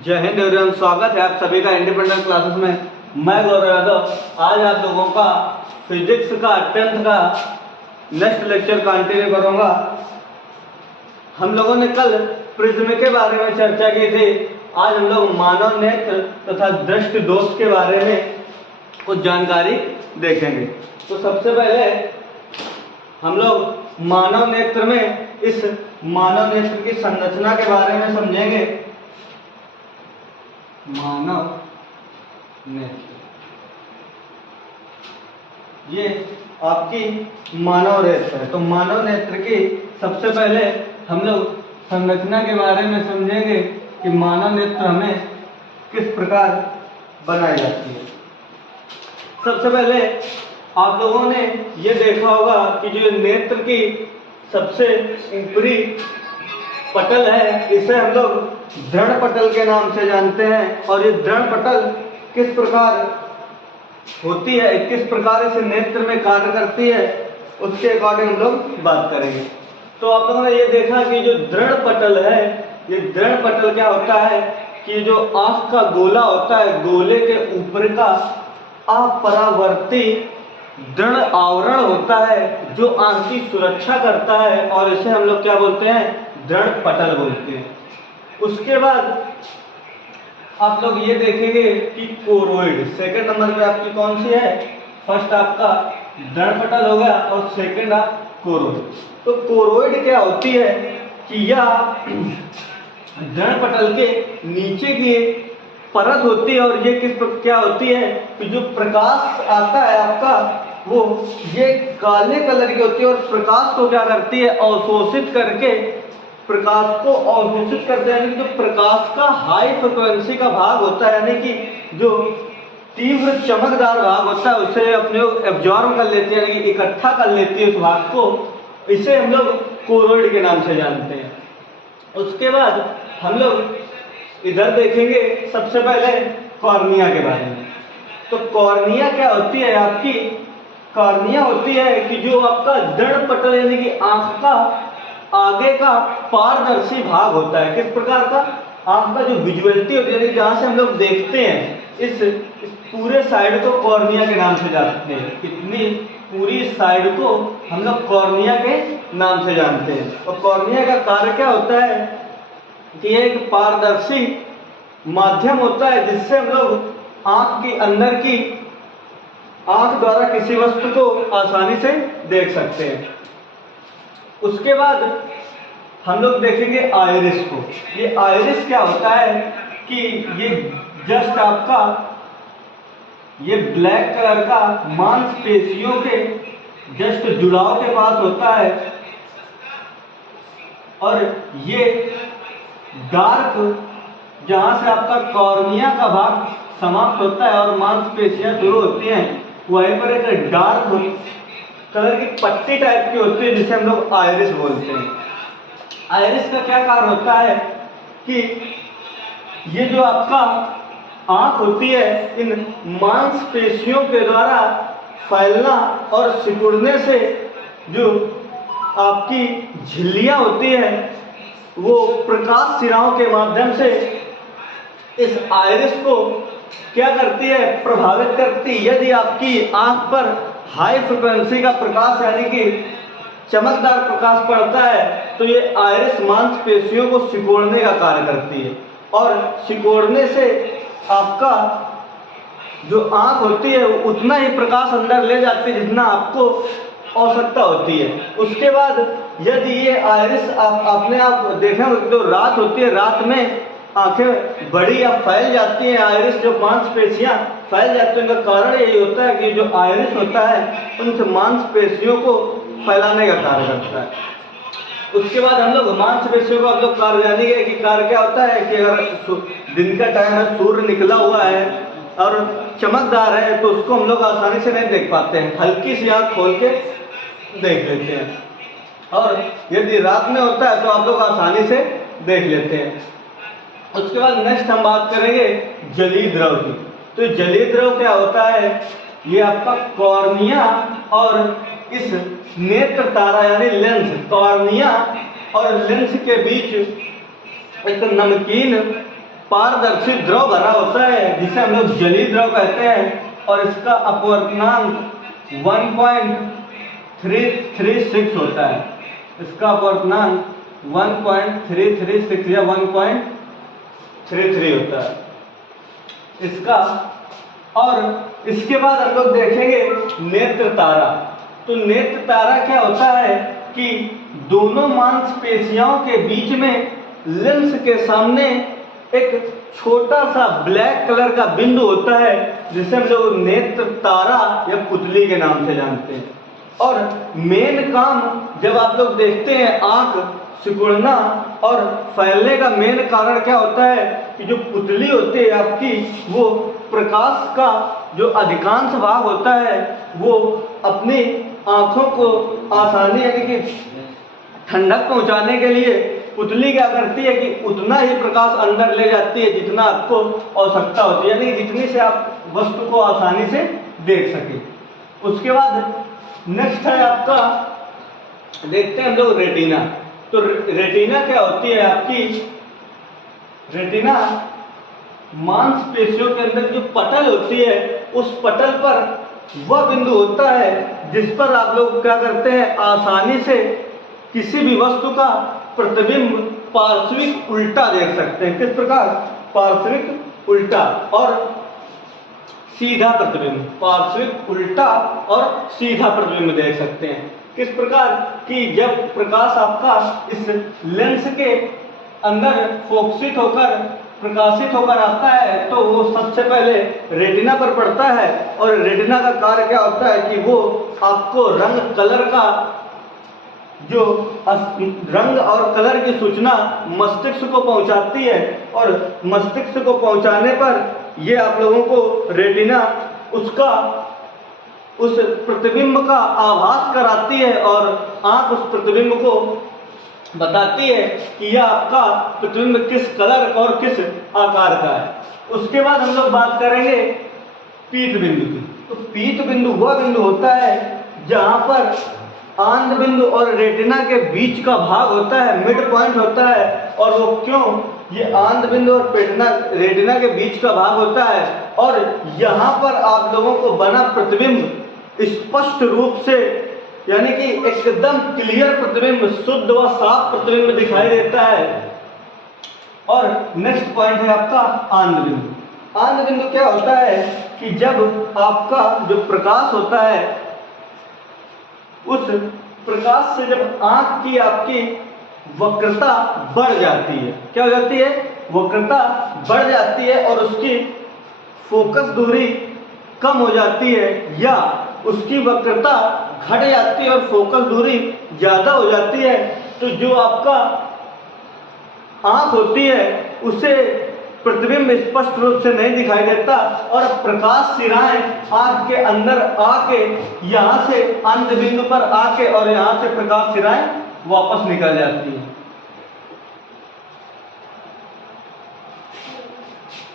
जय हिंद एवरीवन, स्वागत है आप सभी का इंडिपेंडेंट क्लासेस में। मैं गौरव यादव आज आप लोगों का फिजिक्स का 10th का नेक्स्ट लेक्चर कंटिन्यू करूंगा। हम लोगों ने कल प्रिज्म के बारे में चर्चा की थी। आज हम लोग मानव नेत्र तथा दृष्टि दोष के बारे में कुछ जानकारी देखेंगे। तो सबसे पहले हम लोग मानव नेत्र में इस मानव नेत्र की संरचना के बारे में समझेंगे। मानव नेत्र ये आपकी मानव नेत्र है। तो मानव नेत्र की सबसे पहले हम लोग संरचना के बारे में समझेंगे कि मानव नेत्र हमें किस प्रकार बनाई जाती है। सबसे पहले आप लोगों ने ये देखा होगा कि जो नेत्र की सबसे ऊपरी पटल है इसे हम लोग दृढ़ पटल के नाम से जानते हैं। और ये दृढ़ पटल किस प्रकार होती है, किस प्रकार इस नेत्र में कार्य करती है, उसके अकॉर्डिंग हम लोग बात करेंगे। तो आप लोगों ने ये देखा कि जो दृढ़ पटल है, ये दृढ़ पटल क्या होता है कि जो आंख का गोला होता है, गोले के ऊपर का अपरावर्ती दृढ़ आवरण होता है जो आंख की सुरक्षा करता है, और इसे हम लोग क्या बोलते हैं, दृढ़ पटल बोलते हैं। उसके बाद आप लोग ये देखेंगे कि कोरोइड सेकंड नंबर पे आपकी कौन सी है, फर्स्ट आपका दृढ़ पटल हो गया और सेकंड आप कोरोइड। तो कोरोइड क्या होती है कि यह दृढ़ पटल के नीचे की परत होती है, और ये क्या होती है कि जो प्रकाश आता है आपका वो ये काले कलर की होती है, और प्रकाश को क्या करती है, अवशोषित करके प्रकाश को अवशोषित करते हैं। यानी कि जो प्रकाश का हाई फ्रिक्वेंसी का भाग होता है, यानी कि जो तीव्र चमकदार भाग होता है उसे अपने एब्जॉर्ब कर लेती है, यानी कि इकट्ठा कर लेती है उस भाग को। इसे हम लोग कोरोइड के नाम से जानते हैं। उसके बाद हम लोग इधर देखेंगे सबसे पहले कॉर्निया के बारे में। तो कॉर्निया क्या होती है आपकी, कॉर्निया होती है कि जो आपका दृढ़ पटल यानी कि आंख का आगे का पारदर्शी भाग होता है। किस प्रकार का, आंख का जो विजुअलिटी होती है, जहां से हम लोग देखते हैं, इस पूरे साइड को कॉर्निया के नाम से जानते हैं। इतनी पूरी साइड को हम लोग कॉर्निया के नाम से जानते हैं। और कॉर्निया का कार्य क्या होता है कि एक पारदर्शी माध्यम होता है जिससे हम लोग आंख की अंदर की आंख द्वारा किसी वस्तु को आसानी से देख सकते हैं। उसके बाद हम लोग देखेंगे आइरिस को। ये आइरिस क्या होता है कि ये जस्ट आपका ये ब्लैक कलर का मांसपेशियों के जस्ट जुड़ाव के पास होता है, और ये डार्क जहां से आपका कॉर्निया का भाग समाप्त होता है और मांसपेशियां शुरू होती हैं, वहीं पर एक डार्क कलर की पट्टी टाइप की होती है जिसे हम लोग आइरिस बोलते हैं। आइरिस का क्या कार्य होता है कि ये जो आपका आंख होती है, इन मांसपेशियों के द्वारा फैलना और सिकुड़ने से जो आपकी झिल्लियां होती है वो प्रकाश सिराओं के माध्यम से इस आइरिस को क्या करती है, प्रभावित करती। यदि आपकी आंख पर हाई फ्रिक्वेंसी का प्रकाश यानी कि चमकदार प्रकाश पड़ता है तो ये आइरिस मांसपेशियों को सिकोड़ने का कार्य करती है, और सिकोड़ने से आपका जो आंख होती है उतना ही प्रकाश अंदर ले जाती है जितना आपको आवश्यकता होती है। उसके बाद यदि ये आइरिस अपने आप देखें, जो रात होती है, रात में आंखें बड़ी या फैल जाती हैं, आइरिस जो मांसपेशियां फैल जाती हैं, उनका कारण यही होता है कि जो आइरिस होता है उनसे मांसपेशियों को फैलाने का कार्य करता है। उसके बाद हम लोग मांसपेशियों का हम लोग कार्य जानेंगे कि कार्य क्या होता है कि अगर दिन का टाइम है, सूर्य निकला हुआ है और चमकदार है तो उसको हम लोग आसानी से नहीं देख पाते हैं, हल्की सी आंख खोल के देख लेते हैं। और यदि रात में होता है तो आप लोग आसानी से देख लेते हैं। उसके बाद नेक्स्ट हम बात करेंगे जलीय द्रव की। तो जलीय द्रव क्या होता है, ये आपका कॉर्निया और इस नेत्र तारा यानी लेंस, कॉर्निया और लेंस के बीच एक नमकीन पारदर्शी द्रव भरा होता है जिसे हम लोग जलीय द्रव कहते हैं, और इसका अपवर्तनांक 1.336 होता है। इसका अपवर्तनांक 1.336 या 1.33 होता है इसका। और इसके बाद हम लोग देखेंगे नेत्र तारा। तो नेत्र तारा क्या होता है कि दोनों मांसपेशियों के बीच में लेंस के सामने एक छोटा सा ब्लैक कलर का बिंदु होता है जिसे हम लोग नेत्र तारा या पुतली के नाम से जानते हैं। और मेन काम जब आप लोग देखते हैं आंख सिकुड़ना और फैलने का मेन कारण क्या होता है कि जो पुतली होती है आपकी, वो प्रकाश का जो अधिकांश भाग होता है वो अपनी आंखों को आसानी यानी कि ठंडक पहुंचाने के लिए पुतली क्या करती है कि उतना ही प्रकाश अंदर ले जाती है जितना आपको आवश्यकता होती है, यानी जितनी से आप वस्तु को आसानी से देख सके। उसके बाद नेक्स्ट है आपका, देखते हैं हम लोग रेटिना। तो रेटिना क्या होती है आपकी? रेटिना मांसपेशियों के अंदर जो पटल होती है उस पटल पर वह बिंदु होता है जिस पर आप लोग क्या करते हैं, आसानी से किसी भी वस्तु का प्रतिबिंब पार्श्विक उल्टा देख सकते हैं। किस प्रकार? पार्श्विक उल्टा और सीधा प्रतिबिंब, पार्श्विक उल्टा और सीधा प्रतिबिंब देख सकते हैं। किस प्रकार कि जब प्रकाश आपका इस लेंस के अंदर फोकसित होकर प्रकाशित होकर आता है तो वो सबसे पहले रेटिना पर पड़ता है, और रेटिना का कार्य क्या होता है कि वो आपको रंग कलर का जो रंग और कलर की सूचना मस्तिष्क को पहुंचाती है, और मस्तिष्क को पहुंचाने पर ये आप लोगों को रेटिना उसका उस प्रतिबिंब का आभास कराती है, और आंख उस प्रतिबिंब को बताती है कि यह आपका प्रतिबिंब किस कलर और किस आकार का है। उसके बाद हम लोग बात करेंगे पीत बिंदु की। तो पीत बिंदु वह बिंदु होता है जहां पर आंध बिंदु और रेटिना के बीच का भाग होता है, मिड पॉइंट होता है। और वो क्यों? ये आंध बिंदु और रेटिना के बीच का भाग होता है, और यहाँ पर आप लोगों को बना प्रतिबिंब स्पष्ट रूप से यानी कि एकदम क्लियर प्रतिबिंब, शुद्ध व साफ प्रतिबिंब दिखाई देता है। और नेक्स्ट पॉइंट है आपका आंध बिंदु। आंध बिंदु क्या होता है कि जब आपका जो प्रकाश होता है उस प्रकाश से जब आंख की आपकी वक्रता बढ़ जाती है, क्या हो जाती है? वक्रता बढ़ जाती है, और उसकी फोकस दूरी कम हो जाती है, या उसकी वक्रता घट जाती है और फोकस दूरी ज्यादा हो जाती है। तो जो आपका आंख होती है उसे प्रतिबिंब स्पष्ट रूप से नहीं दिखाई देता, और प्रकाश सिराएं आंख के अंदर आके यहाँ से अंध बिंदु पर आके और यहाँ से प्रकाश सिराएं वापस निकल जाती है।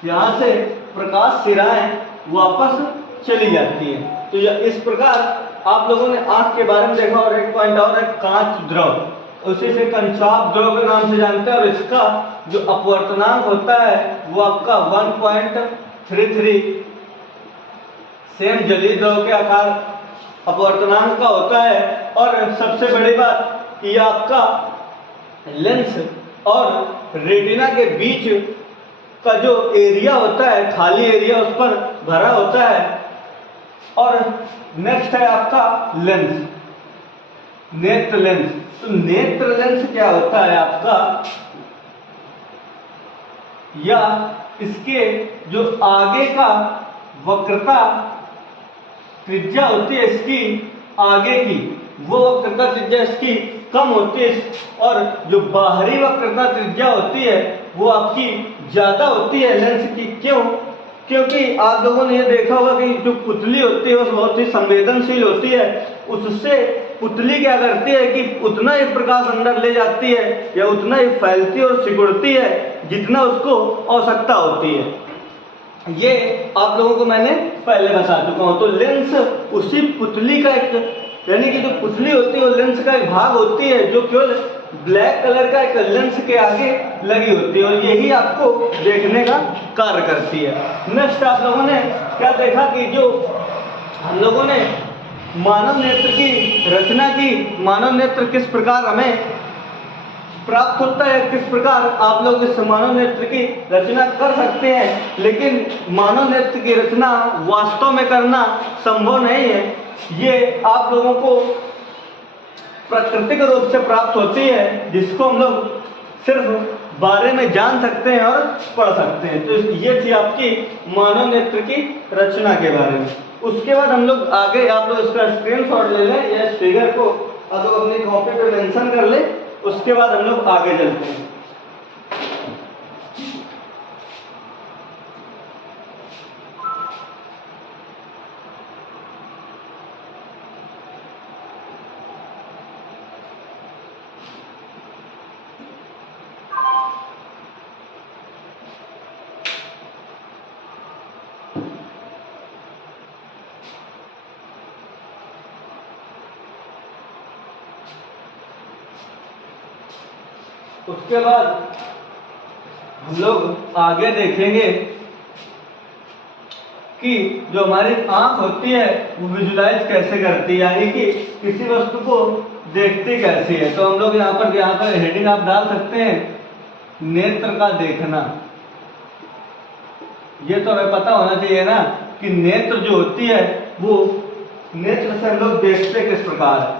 यहाँ से प्रकाश सिराएं वापस चली जाती है। तो इस प्रकार आप लोगों ने आंख के बारे में देखा। और एक पॉइंट और है कांच द्रव, उसी से कंचाप द्रव के नाम से जानते हैं, और इसका जो अपवर्तनांक होता है वो आपका 1.33 सेम जलीय द्रव के आकार अपवर्तनांक का होता है। और सबसे बड़ी बात कि आपका लेंस और रेटिना के बीच का जो एरिया होता है, खाली एरिया उस पर भरा होता है। और नेक्स्ट है आपका लेंस, नेत्र लेंस। तो नेत्र लेंस क्या होता है आपका, या इसके जो आगे का वक्रता त्रिज्या होती है इसकी आगे की, वो वक्रता त्रिज्या इसकी कम होती है, और जो बाहरी वक्रता त्रिज्या होती है वो आपकी ज्यादा होती है लेंस की। क्यों? क्योंकि आप लोगों ने ये देखा होगा कि जो पुतली होती है वो बहुत ही संवेदनशील होती है। उससे पुतली क्या करती है कि उतना ही प्रकाश अंदर ले जाती है या उतना ही फैलती और सिकुड़ती है जितना उसको आवश्यकता होती है। ये आप लोगों को मैंने पहले बता चुका हूँ। तो लेंस उसी पुतली का एक, यानी कि जो पुतली होती है वो लेंस का एक भाग होती है जो केवल ब्लैक कलर का एक लेंस के आगे लगी होती है और यही आपको देखने का कार्य करती है। नेक्स्ट आप लोगों ने क्या देखा कि जो हम लोगों ने मानव नेत्र की रचना की, मानव नेत्र किस प्रकार हमें प्राप्त होता है, किस प्रकार आप लोग इस मानव नेत्र की रचना कर सकते हैं, लेकिन मानव नेत्र की रचना वास्तव में करना संभव नहीं है। ये आप लोगों को प्राकृतिक रूप से प्राप्त होती है, जिसको हम लोग सिर्फ बारे में जान सकते हैं और पढ़ सकते हैं। तो ये थी आपकी मानव नेत्र की रचना के बारे में। उसके बाद हम लोग आगे, आप लोग इसका स्क्रीनशॉट ले लें या इस फिगर को आप लोग अपनी कॉपी पे मेंशन कर ले। उसके बाद हम लोग आगे चलते हैं। उसके बाद हम लोग आगे देखेंगे कि जो हमारी आंख होती है वो विजुलाइज कैसे करती है, यानी कि किसी वस्तु को देखती कैसी है। तो हम लोग यहाँ पर हेडिंग आप डाल सकते हैं, नेत्र का देखना। ये तो हमें पता होना चाहिए ना कि नेत्र जो होती है वो नेत्र से हम लोग देखते किस प्रकार है।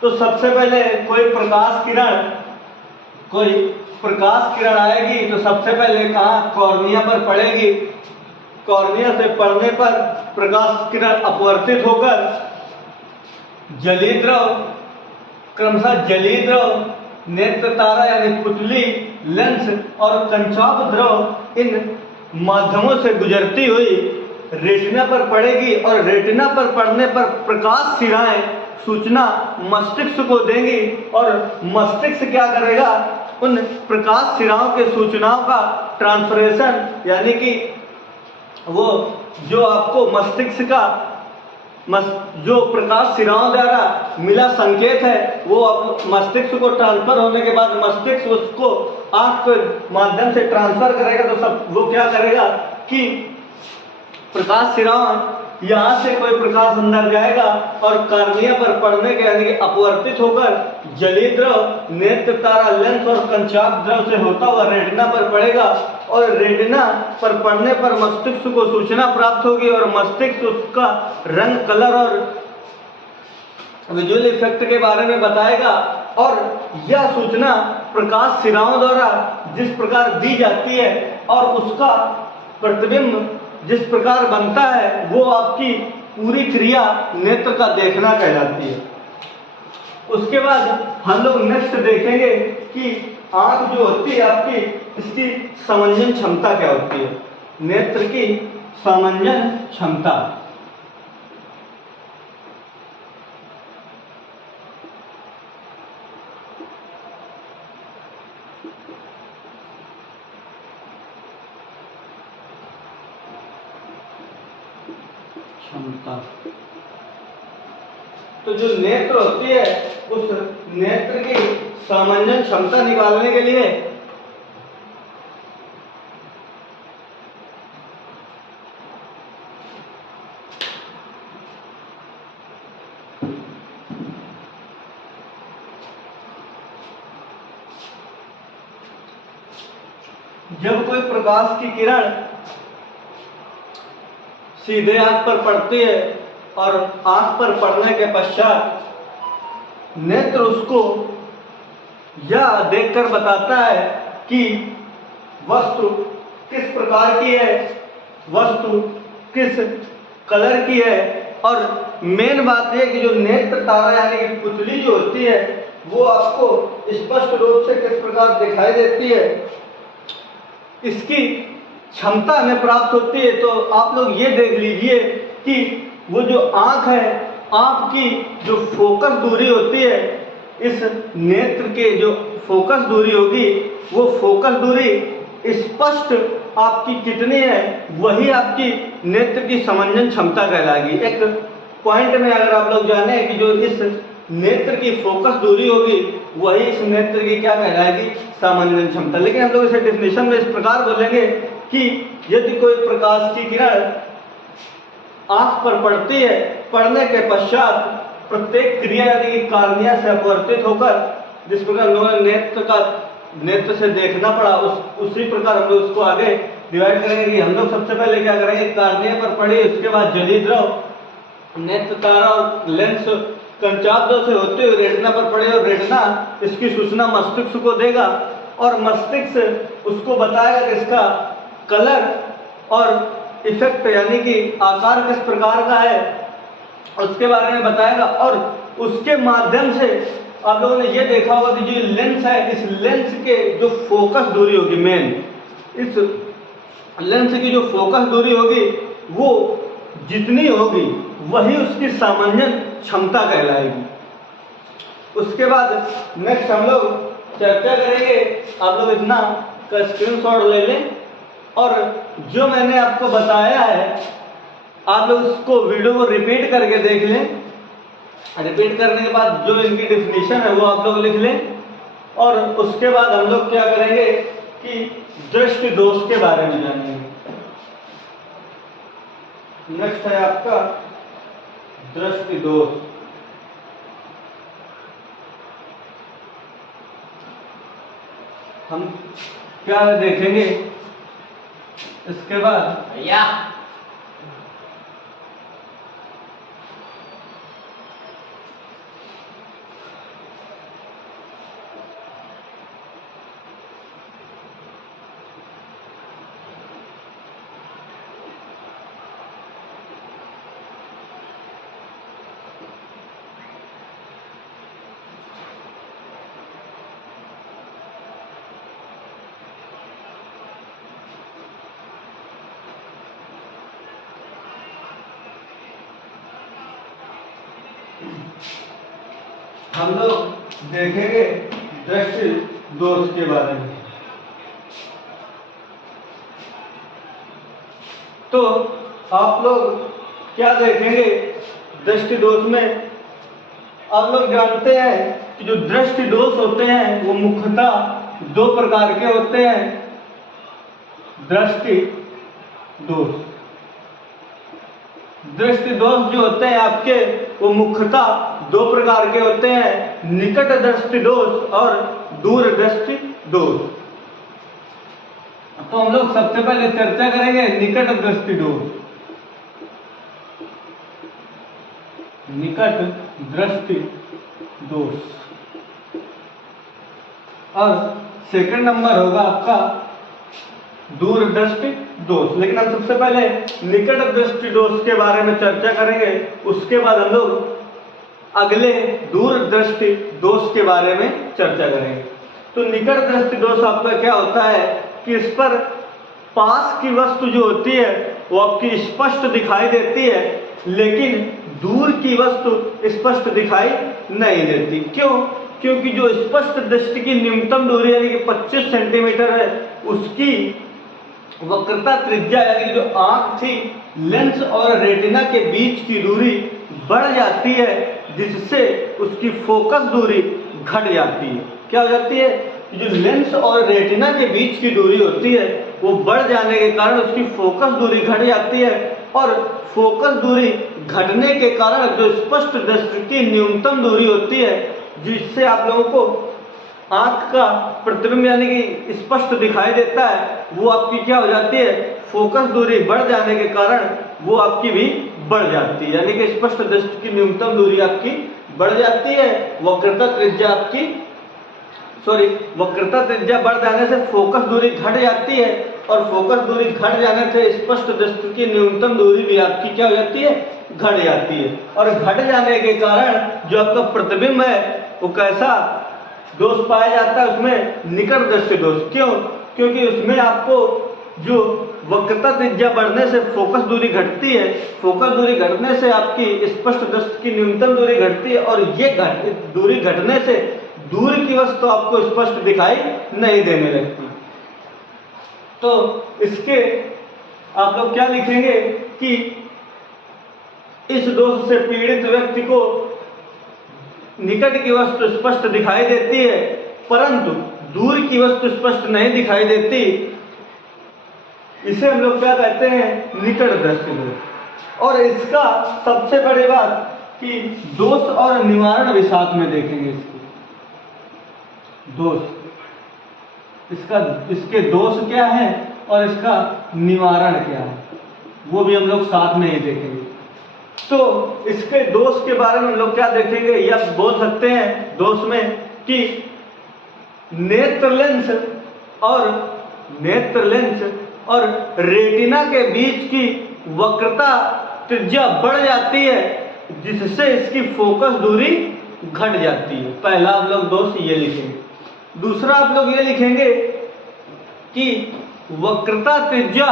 तो सबसे पहले कोई प्रकाश किरण आएगी तो सबसे पहले कहाँ, कॉर्निया पर पड़ेगी। कॉर्निया से पड़ने पर प्रकाश किरण अपवर्तित होकर जलीय द्रव, क्रमशः जलीय द्रव, नेत्र तारा यानी पुतली, लेंस और कंचाभ द्रव इन माध्यमों से गुजरती हुई रेटिना पर पड़ेगी और रेटिना पर पड़ने पर प्रकाश सिराएं सूचना मस्तिष्क को देंगी और मस्तिष्क क्या करेगा, उन प्रकाश सिराओं के सूचनाओं का ट्रांसफरेशन, यानी कि वो जो आपको मस्तिष्क का जो प्रकाश सिराओं द्वारा मिला संकेत है वो मस्तिष्क को ट्रांसफर होने के बाद मस्तिष्क उसको आंख के माध्यम से ट्रांसफर करेगा। तो सब वो क्या करेगा कि प्रकाश सिराओं यहाँ से कोई प्रकाश अंदर जाएगा और कॉर्निया पर पड़ने के यानी कि अपवर्तित होकर जलीय द्रव, नेत्र तारा, लेंस और कंचाभ द्रव से होता हुआ रेटिना पर पड़ेगा और रेटिना पर पड़ने पर मस्तिष्क को सूचना प्राप्त होगी और मस्तिष्क उसका रंग, कलर और विजुअल इफेक्ट के बारे में बताएगा। और यह सूचना प्रकाश सिराओं द्वारा जिस प्रकार दी जाती है और उसका प्रतिबिंब जिस प्रकार बनता है वो आपकी पूरी क्रिया नेत्र का देखना कहलाती है। उसके बाद हम लोग नेक्स्ट देखेंगे कि आंख जो होती है आपकी, इसकी समंजन क्षमता क्या होती है। नेत्र की समंजन क्षमता, तो जो नेत्र होती है उस नेत्र की समंजन क्षमता निकालने के लिए जब कोई प्रकाश की किरण सीधे आंख पर पड़ती है और आंख पर पड़ने के पश्चात नेत्र उसको यह देखकर बताता है कि वस्तु किस प्रकार की है, वस्तु किस कलर की है। और मेन बात यह कि जो नेत्र तारा यानी कि पुतली जो होती है वो आपको स्पष्ट रूप से किस प्रकार दिखाई देती है, इसकी क्षमता हमें प्राप्त होती है। तो आप लोग ये देख लीजिए कि वो जो आंख है, आंख की जो फोकस दूरी होती है, इस नेत्र के जो फोकस दूरी होगी वो फोकस दूरी स्पष्ट आपकी कितनी है वही आपकी नेत्र की समंजन क्षमता कहलाएगी। एक पॉइंट में अगर आप लोग जाने कि जो इस नेत्र की फोकस दूरी होगी वही इस नेत्र की क्या कहलाएगी, सामान्य क्षमता। लेकिन हम लोग इसे डेफिनेशन में इस प्रकार बोलेंगे कि यदि कोई प्रकाश की किरण आंख पर पड़ती है, पड़ने के पश्चात प्रत्येक क्रिया यानी कि कार्निया से अपवर्तित होकर, जिस प्रकार लोगों ने नेत्र से देखना पड़ा, उसी प्रकार हम लोग उसको आगे डिवाइड करेंगे कि हम लोग सबसे पहले क्या करेंगे, कार्निया पर पड़ी, उसके बाद जली द्रव नेत्र तारा और लेंस कंचाब्दों से होते हुए रेटिना पर पड़े और रेटिना इसकी सूचना मस्तिष्क को देगा और मस्तिष्क उसको बताएगा कि इसका कलर और इफेक्ट यानी कि आकार किस प्रकार का है उसके बारे में बताएगा। और उसके माध्यम से आप लोगों ने ये देखा होगा कि जो लेंस है, इस लेंस के जो फोकस दूरी होगी, मेन इस लेंस की जो फोकस दूरी होगी वो जितनी होगी वही उसकी सामान्य क्षमता कहलाएगी। उसके बाद नेक्स्ट हम लोग चर्चा करेंगे, आप लोग इतना का स्क्रीनशॉट ले लें और जो मैंने आपको बताया है आप लोग उसको वीडियो को रिपीट करके देख लें। रिपीट करने के बाद जो इनकी डेफिनेशन है वो आप लोग लिख लें और उसके बाद हम लोग क्या करेंगे कि दृष्टि दोष के बारे में जानेंगे। नेक्स्ट है आपका दृष्टि दोष। हम क्या देखेंगे इसके बाद भैया हम लोग देखेंगे दृष्टि दोष के बारे में। तो आप लोग क्या देखेंगे दृष्टि दोष में, आप लोग जानते हैं कि जो दृष्टि दोष होते हैं वो मुख्यतः दो प्रकार के होते हैं। दृष्टि दोष जो होते हैं आपके वो मुख्यतः दो प्रकार के होते हैं, निकट दृष्टि दोष और दूर दृष्टि दोष। तो हम लोग सबसे पहले चर्चा करेंगे निकट दृष्टि दोष। निकट दृष्टि दोष और सेकंड नंबर होगा आपका दूर दृष्टि दोष। लेकिन हम सबसे पहले निकट दृष्टि दोष के बारे में चर्चा करेंगे, उसके बाद हम लोग अगले दूर दृष्टि दोष के बारे में चर्चा करेंगे। तो निकट दृष्टि दोष आपका क्या होता है कि इस पर पास की वस्तु जो होती है वो आपकी स्पष्ट दिखाई देती है, लेकिन दूर की वस्तु स्पष्ट दिखाई नहीं देती। क्यों? क्योंकि जो स्पष्ट दृष्टि की न्यूनतम दूरी यानी कि 25 सेंटीमीटर है, उसकी वक्रता त्रिज्या यानी कि जो आंख थी लेंस और रेटिना के बीच की दूरी बढ़ जाती है, जिससे उसकी फोकस दूरी घट जाती है। क्या हो जाती है? जो लेंस और रेटिना के बीच की दूरी होती है वो बढ़ जाने के कारण उसकी फोकस दूरी घट जाती है और फोकस दूरी घटने के कारण जो स्पष्ट दृष्टि की न्यूनतम दूरी होती है, जिससे आप लोगों को आंख का प्रतिबिंब यानी कि स्पष्ट दिखाई देता है, वो आपकी क्या हो जाती है? फोकस दूरी बढ़ जाने के कारण वो आपकी भी बढ़ जाती है, यानी कि स्पष्ट दृष्टि की न्यूनतम दूरी आपकी बढ़ जाती है। वक्रता त्रिज्या वक्रता त्रिज्या बढ़ जाने से फोकस दूरी घट जाती है और फोकस दूरी घट जाने से स्पष्ट दृष्टि की न्यूनतम दूरी भी आपकी क्या हो जाती है? घट जाती है। और घट जाने के कारण जो आपका प्रतिबिंब है वो कैसा दोष पाया जाता है? उसमें निकट दृष्टि दोष। क्यों? क्योंकि उसमें आपको जो वक्रता त्रिज्या बढ़ने से फोकस दूरी घटती है, फोकस दूरी घटने से आपकी स्पष्ट दृष्टि की न्यूनतम दूरी घटती है और ये दूरी घटने से दूर की वस्तु आपको स्पष्ट दिखाई नहीं देने लगती। तो इसके आप लोग क्या लिखेंगे कि इस दोष से पीड़ित व्यक्ति को निकट की वस्तु स्पष्ट दिखाई देती है परंतु दूर की वस्तु स्पष्ट नहीं दिखाई देती, इसे हम लोग क्या कहते हैं, निकट दृष्टि दोष। और इसका सबसे बड़ी बात कि दोष और निवारण भी साथ में देखेंगे। इसकी दोष, इसके दोष क्या है और इसका निवारण क्या है, वो भी हम लोग साथ में ही देखेंगे। तो इसके दोष के बारे में हम लोग क्या देखेंगे, या बोल सकते हैं दोष में कि नेत्र लेंस और रेटिना के बीच की वक्रता त्रिज्या बढ़ जाती है, जिससे इसकी फोकस दूरी घट जाती है। पहला आप लोग दोष ये लिखेंगे। दूसरा आप लोग ये लिखेंगे कि वक्रता त्रिज्या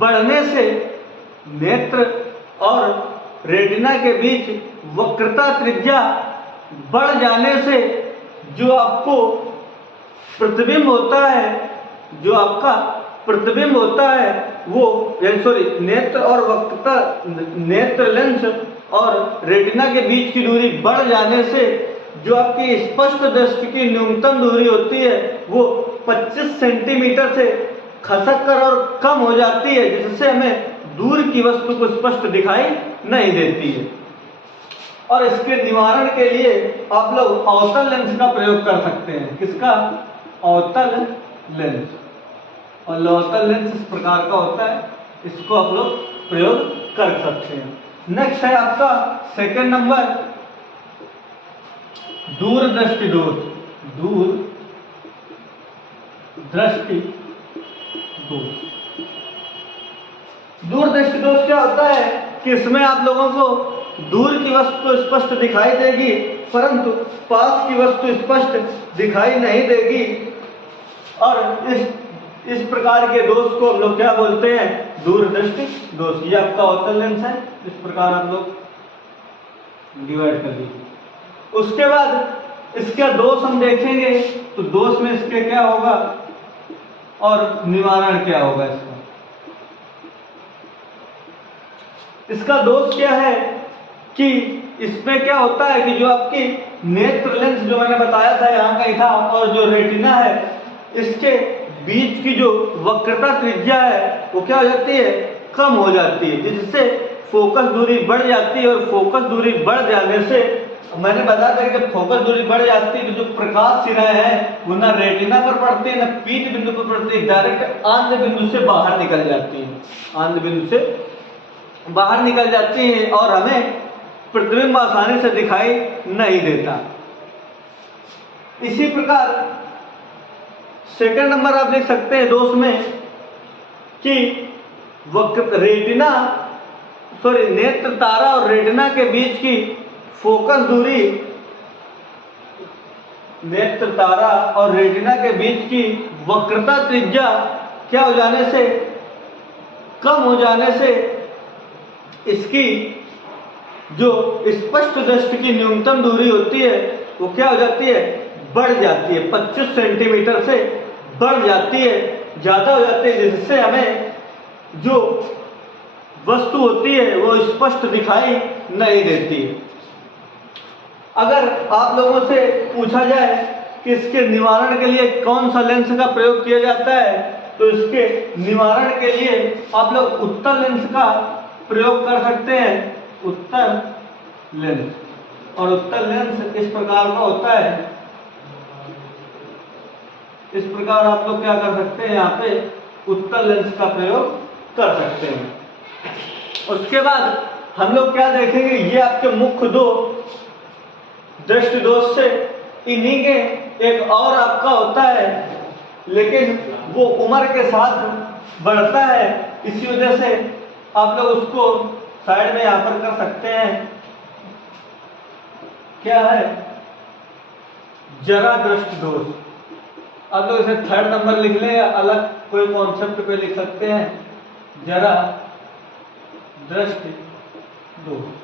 बढ़ने से, नेत्र और रेटिना के बीच वक्रता त्रिज्या बढ़ जाने से जो आपको प्रतिबिंब होता है, जो आपका प्रतिबिंब होता है वो नेत्र लेंस और रेटिना के बीच की दूरी बढ़ जाने से जो आपकी स्पष्ट दृष्टि की न्यूनतम दूरी होती है वो 25 सेंटीमीटर से खसक कर और कम हो जाती है, जिससे हमें दूर की वस्तु को स्पष्ट दिखाई नहीं देती है। और इसके निवारण के लिए आप लोग अवतल लेंस का प्रयोग कर सकते हैं। किसका? अवतल लेंस। और लौतल लेंस इस प्रकार का होता है, इसको आप लोग प्रयोग कर सकते हैं। नेक्स्ट है आपका सेकंड नंबर, दूरदृष्टि दोष। दूरदृष्टि दोष क्या होता है कि इसमें आप लोगों को दूर की वस्तु स्पष्ट दिखाई देगी परंतु पास की वस्तु स्पष्ट दिखाई नहीं देगी। और इस प्रकार के दोष को हम लोग क्या बोलते हैं? दूरदृष्टि दोष। ये आपका अवतल लेंस है, इस प्रकार आप लोग डिवाइड कर लीजिए। उसके बाद इसका दोष हम देखेंगे तो दोष में इसके क्या होगा और निवारण क्या होगा। इसका दोष क्या है कि इसमें क्या होता है कि जो आपकी नेत्र लेंस जो मैंने बताया था यहाँ कहीं था, और जो रेटिना है इसके बीच की जो वक्रता त्रिज्या है वो क्या हो जाती है? कम हो जाती है, जिससे फोकस दूरी बढ़ जाती है। और फोकस दूरी बढ़ जाने से मैंने बताया था कि जब फोकस दूरी बढ़ जाती है तो जो प्रकाश सिराएं हैं वो ना रेटिना पर पड़ती है ना पीठ बिंदु पर पड़ती है, डायरेक्ट आंध्र बिंदु से बाहर निकल जाती है, आंध्र बिंदु से बाहर निकल जाती है और हमें प्रतिबिंब आसानी से दिखाई नहीं देता। इसी प्रकार सेकंड नंबर आप देख सकते हैं दोष में कि नेत्र तारा और रेटिना के बीच की फोकस दूरी, नेत्र तारा और रेटिना के बीच की वक्रता त्रिज्या क्या हो जाने से, कम हो जाने से इसकी जो स्पष्ट दृष्टि की न्यूनतम दूरी होती है वो क्या हो जाती है? बढ़ जाती है, 25 सेंटीमीटर से बढ़ जाती है, ज्यादा हो जाती है, जिससे हमें जो वस्तु होती है वो स्पष्ट दिखाई नहीं देती है। अगर आप लोगों से पूछा जाए कि इसके निवारण के लिए कौन सा लेंस का प्रयोग किया जाता है, तो इसके निवारण के लिए आप लोग उत्तल लेंस का प्रयोग कर सकते हैं, उत्तल लेंस। और उत्तल लेंस इस प्रकार का होता है, इस प्रकार आप लोग क्या कर सकते हैं, यहाँ पे उत्तल लेंस का प्रयोग कर सकते हैं। उसके बाद हम लोग क्या देखेंगे, ये आपके मुख्य दो दृष्टि दोष से इन्हीं के एक और आपका होता है, लेकिन वो उम्र के साथ बढ़ता है, इसी वजह से आप लोग उसको साइड में यहां पर कर सकते हैं। क्या है? जरा दृष्टि दोष। आप लोग इसे थर्ड नंबर लिख लें या अलग कोई कॉन्सेप्ट पे लिख सकते हैं, जरा दृष्टि दोष।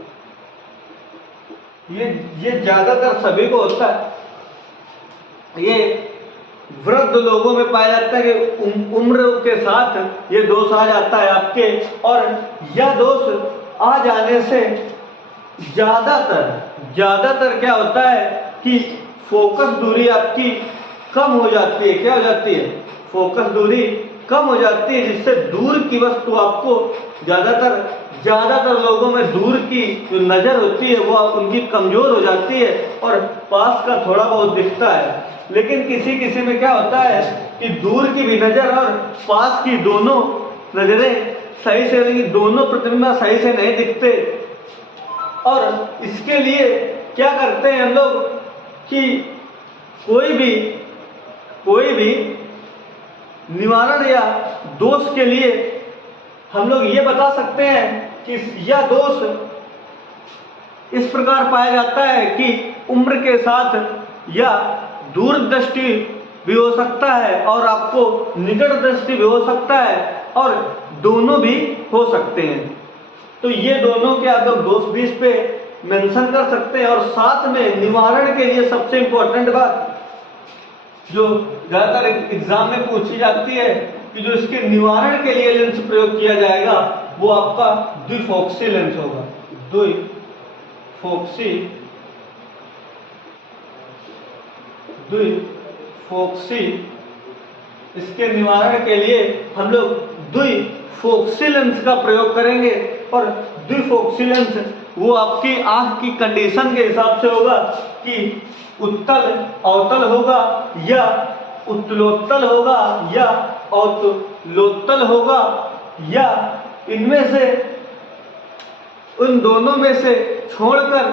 ये ज्यादातर सभी को होता है। ये वृद्ध लोगों में पाया जाता है कि उम्र के साथ ये दोष आ जाता है आपके, और यह दोष आ जाने से ज्यादातर क्या होता है कि फोकस दूरी आपकी कम हो जाती है। क्या हो जाती है? फोकस दूरी कम हो जाती है, जिससे दूर की वस्तु आपको ज्यादातर लोगों में दूर की जो नजर होती है वो उनकी कमजोर हो जाती है और पास का थोड़ा बहुत दिखता है। लेकिन किसी किसी में क्या होता है कि दूर की भी नजर और पास की दोनों नजरें सही से नहीं, दोनों प्रतिबिंब सही से नहीं दिखते। और इसके लिए क्या करते हैं हम लोग कि कोई भी निवारण या दोष के लिए हम लोग ये बता सकते हैं कि यह दोष इस प्रकार पाया जाता है कि उम्र के साथ या दूरदृष्टि भी हो सकता है और आपको निकट दृष्टि भी हो सकता है और दोनों भी हो सकते हैं। तो ये दोनों के आप लोग दोष भी इस पे मेंशन कर सकते हैं। और साथ में निवारण के लिए सबसे इंपॉर्टेंट बात जो ज्यादातर एग्जाम में पूछी जाती है कि जो इसके निवारण के लिए लेंस प्रयोग किया जाएगा वो आपका द्विफोक्सी लेंस होगा। द्विफोक्सी इसके निवारण के लिए हम लोग द्विफोक्सी लेंस का प्रयोग करेंगे। और द्विफोक्सी लेंस वो आपकी आंख की कंडीशन के हिसाब से होगा कि उत्तल अवतल होगा या उत्तलोत्तल होगा या अवतलोत्तल होगा या इनमें से उन दोनों में से छोड़कर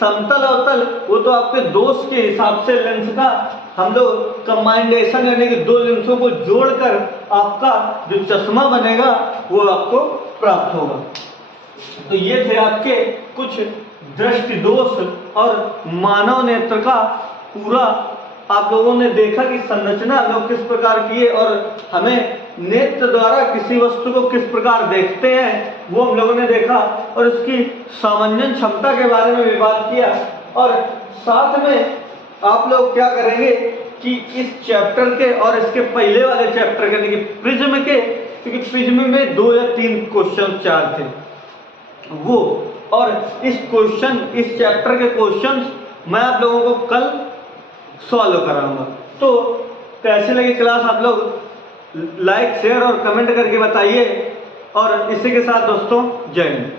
समतल अवतल, वो तो आपके दोष के हिसाब से लेंस का हम लोग कंबाइनेशन यानी कि दो लेंसों को जोड़कर आपका जो चश्मा बनेगा वो आपको प्राप्त होगा। तो ये थे आपके कुछ दृष्टि दोष और मानव नेत्र का पूरा आप लोगों ने देखा कि संरचना लोग किस प्रकार की है और हमें नेत्र द्वारा किसी वस्तु को किस प्रकार देखते हैं वो हम लोगों ने देखा और उसकी सामंजन क्षमता के बारे में भी बात किया। और साथ में आप लोग क्या करेंगे कि इस चैप्टर के और इसके पहले वाले चैप्टर के यानी कि प्रिज्म के, क्योंकि प्रिज्म में 2 या 3 क्वेश्चन 4 थे वो, और इस चैप्टर के क्वेश्चंस मैं आप लोगों को कल सॉल्व कराऊंगा। तो कैसे लगी क्लास आप लोग लाइक शेयर और कमेंट करके बताइए। और इसी के साथ दोस्तों जय हिंद।